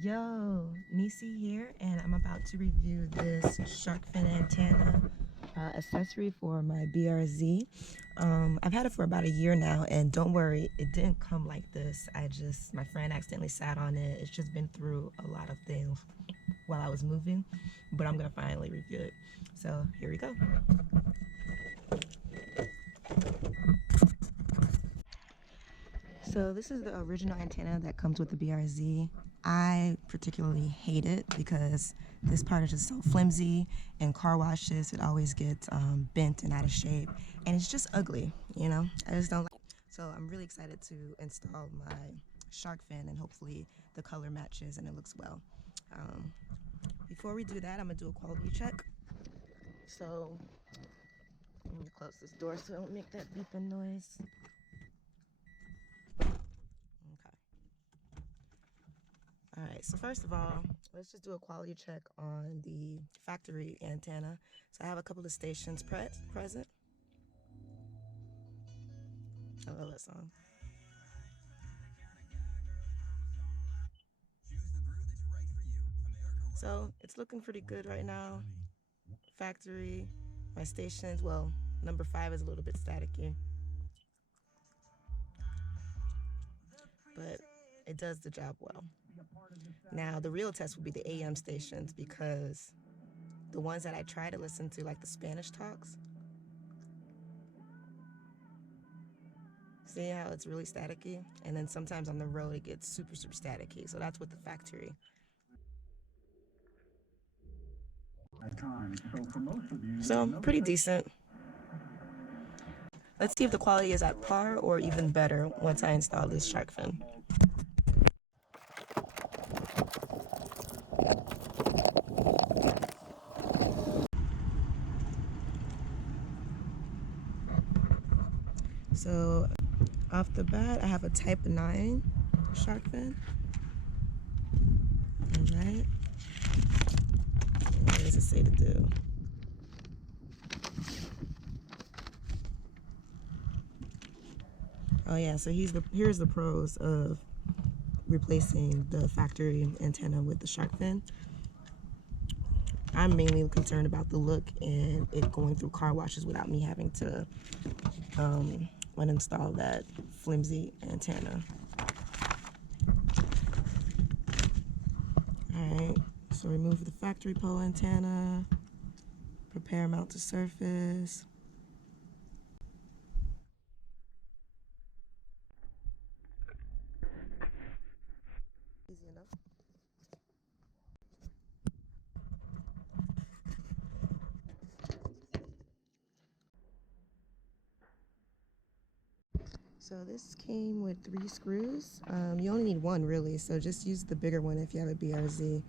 Yo, Nisi here, and I'm about to review this shark fin antenna accessory for my BRZ. I've had it for about a year now, and don't worry, it didn't come like this. My friend accidentally sat on it. It's just been through a lot of things while I was moving, but I'm gonna finally review it. So here we go. So this is the original antenna that comes with the BRZ. I particularly hate it because this part is just so flimsy. In car washes, it always gets bent and out of shape, and it's just ugly, you know? I just don't like it. So I'm really excited to install my shark fin, and hopefully the color matches and it looks well. Before we do that, I'm gonna do a quality check. So let me close this door so I don't make that beeping noise. Okay. All right, so first of all, let's just do a quality check on the factory antenna. So I have a couple of stations present. I love that song. So it's looking pretty good right now. Factory, my stations, well, number 5 is a little bit staticky, but it does the job well. Now, the real test will be the AM stations, because the ones that I try to listen to, like the Spanish talks, see how it's really staticky? And then sometimes on the road it gets super staticky. So that's with the factory. So pretty decent. Let's see if the quality is at par or even better once I install this shark fin. So off the bat, I have a Type 9 shark fin. All right. What does it say to do? Oh yeah, so here's the pros of replacing the factory antenna with the shark fin. I'm mainly concerned about the look and it going through car washes without me having to uninstall that flimsy antenna. Alright, so remove the factory pole antenna, prepare mount to surface. Easy enough. So this came with 3 screws. You only need 1 really, so just use the bigger one if you have a BRZ.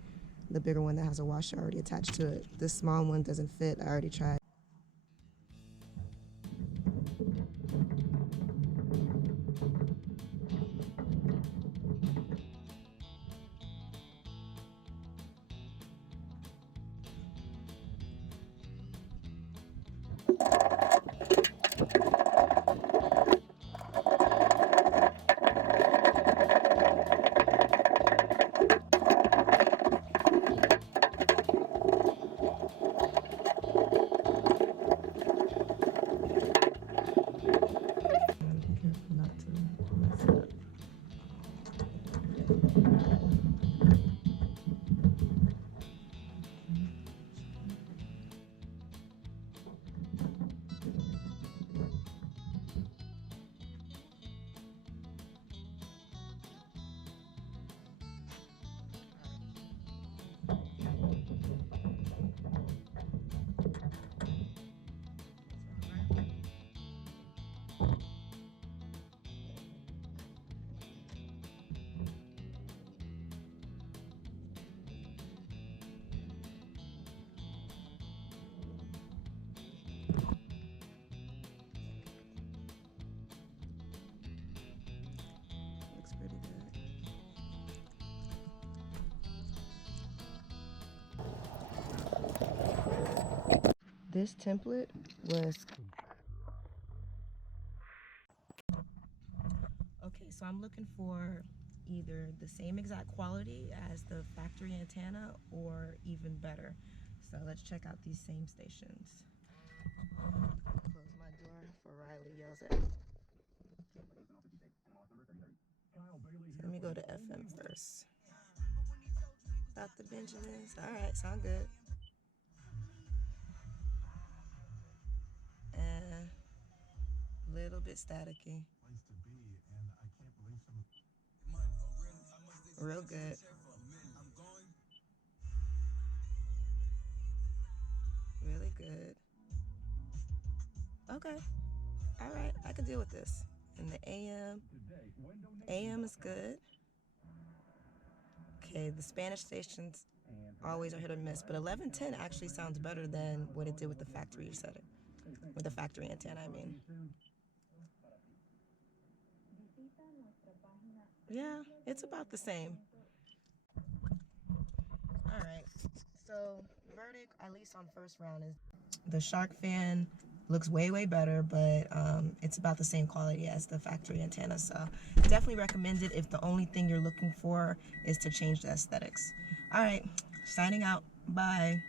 The bigger one that has a washer already attached to it. This small one doesn't fit. I already tried. Careful not to mess it up. Looks pretty good. This template was okay, so I'm looking for either the same exact quality as the factory antenna or even better. So let's check out these same stations. Close my door before Riley yells at me. So let me go to FM first. About the Benjamins. All right, sound good. And a little bit staticky. Real good. Really good. Okay. All right, I can deal with this. And the AM is good. Okay, the Spanish stations always are hit or miss, but 1110 actually sounds better than what it did with the factory setting, with the factory antenna, I mean. Yeah, it's about the same. All right, so verdict, at least on first round, is the Shark Fan looks way better, but it's about the same quality as the factory antenna, so definitely recommend it if the only thing you're looking for is to change the aesthetics. All right, signing out. Bye.